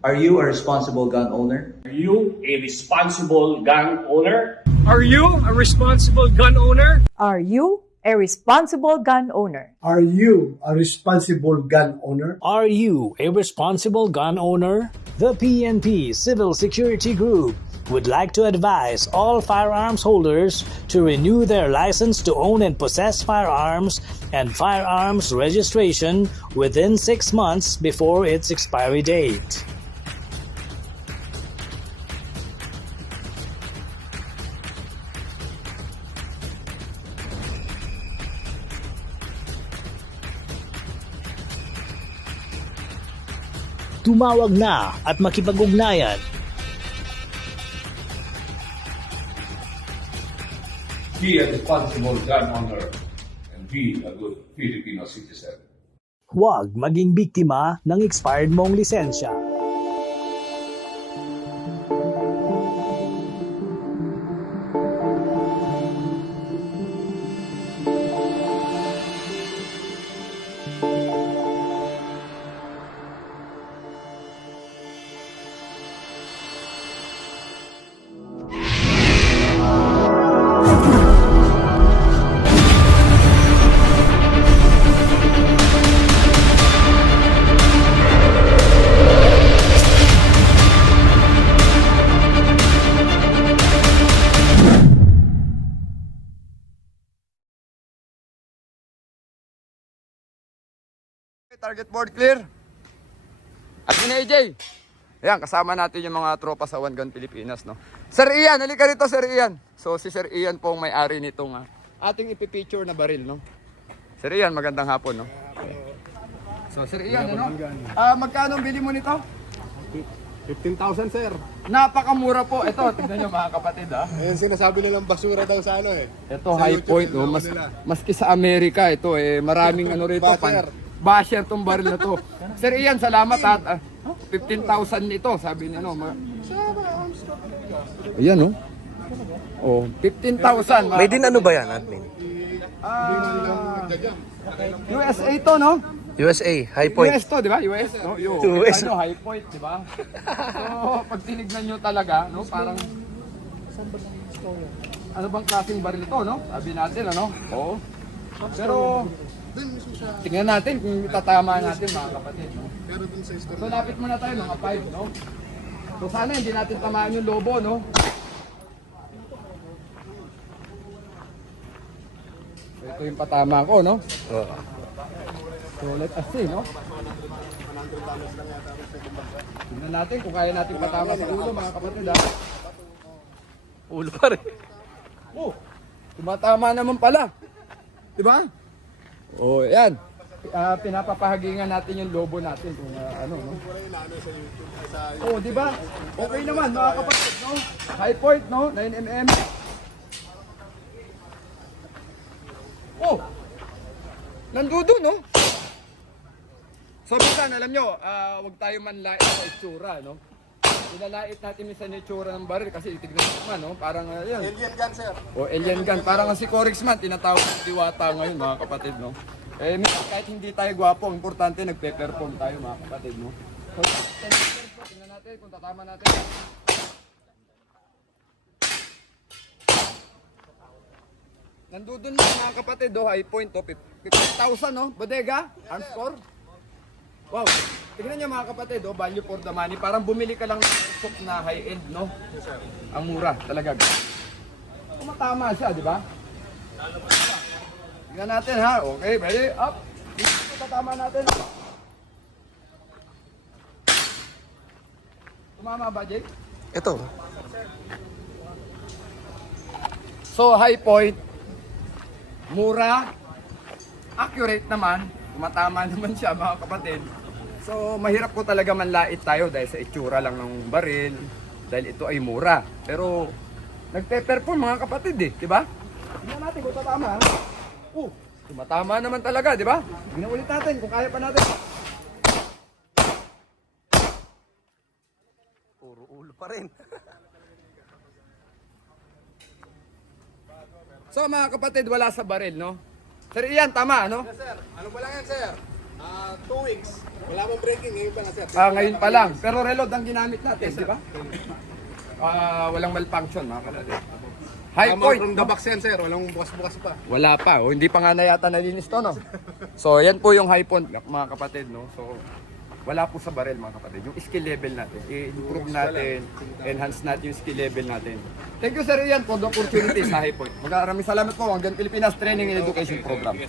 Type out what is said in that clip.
Are you a responsible gun owner? Are you a responsible gun owner? Are you a responsible gun owner? Are you a responsible gun owner? Are you a responsible gun owner? Are you a responsible gun owner? The PNP Civil Security Group would like to advise all firearms holders to renew their license to own and possess firearms and firearms registration within 6 months before its expiry date. Tumawag na at makipag-ugnayan. Be a responsible gun owner and be a good Filipino citizen. Huwag maging biktima ng expired mong lisensya. Target board clear. At yun AJ. Ayan, kasama natin yung mga tropa sa One Gun Pilipinas, no? Sir Ian, halika rito, Sir Ian. So, si Sir Ian po ang may-ari nitong ating ipipicture na baril, no? Sir Ian, magandang hapon, no? So, Sir Ian, ano? Magkano ang bili mo nito? 15,000 sir. Napakamura po. Ito, tignan nyo mga kapatid, ha? Ayan sinasabi nilang basura daw sa ano eh. Ito, high point, no? Maski sa Amerika, ito, maraming ano rito. Basher tong baril na to. Sir Ian, salamat at 15,000 ito, sabi niya, no? Ayan, no? Oh, 15,000. May din ano ba yan, admin? USA to, no? USA, High Point. US to, di ba? US, no? US. Ano, high point, di ba? So, pag tinignan nyo talaga, no? Parang... Ano bang klaseng baril ito, no? Sabi natin, ano? Oo. Pero... tingnan natin kung tatama natin mga kapatid, no? So lapit muna tayo mga 5, no? So sana hindi natin tamaan yung lobo, no? Ito yung patama ko, no? So let us see, no? Tingnan natin kung kaya natin patama sa ulo mga kapatid, ha? Ulo pa rin. Oh, tumatama naman pala. Diba? Oh, yan. Pinapapahagingan natin yung lobo natin kung ano, no? Oh, di ba? Okay naman, mga kapatid, no? High point, no? 9mm. Oh! Nandudo, no? So, minsan, alam nyo, huwag tayo manlait sa itsura, no? Ilalait natin minsan yung itsura ng baril kasi itignan naman, no? Parang, yan. Alien gun sir. O, alien gun. Parang si Corix man, tinatawag ng diwata ngayon, mga kapatid, no? Kahit hindi tayo gwapo, ang importante, nagpe-perform tayo, mga kapatid, no? So, tingnan natin kung tatama natin. Nandudun lang, mga kapatid, high point, 50,000, no? Bodega, arm score. Wow. Tignan niyo mga kapatid, value for the money. Parang bumili ka lang ng airsoft na high-end, no? Yes, sir. Ang mura, talaga. Tumatama siya, di ba? Tignan natin, ha? Okay, ready? Up. Ito, tatama natin. Tumama ba, Jake? Ito. So, high point. Mura. Accurate naman. Tumatama naman siya, mga kapatid. So, mahirap ko talaga manlait tayo dahil sa itsura lang ng baril, dahil ito ay mura. Pero, nagpe-perform mga kapatid di ba? Tingnan natin kung tatama. Tumatama naman talaga, di ba? Tingnan ulit natin kung kaya pa natin. Puro ulo pa rin. So, mga kapatid, wala sa baril, no? Sir Ian, tama, no? Yes sir. Ano ba lang yan sir? 2 weeks. Wala bang breaking, ngayon pa na sir. Ngayon pa lang. Pero reload ang ginamit natin, di ba? Walang malfunction, mga kapatid. High Tama point. from the box yan sir, walang bukas-bukas pa. Wala pa. O, hindi pa nga na yata nalinis to, no? So, yan po yung high point, mga kapatid, no? So, wala po sa barrel, mga kapatid. Yung skill level natin, i-improve natin, enhance natin yung skill level natin. Thank you, Sir Ian, for the opportunity sa high point. Maraming salamat po. Hanggang Pilipinas Training and Education Program.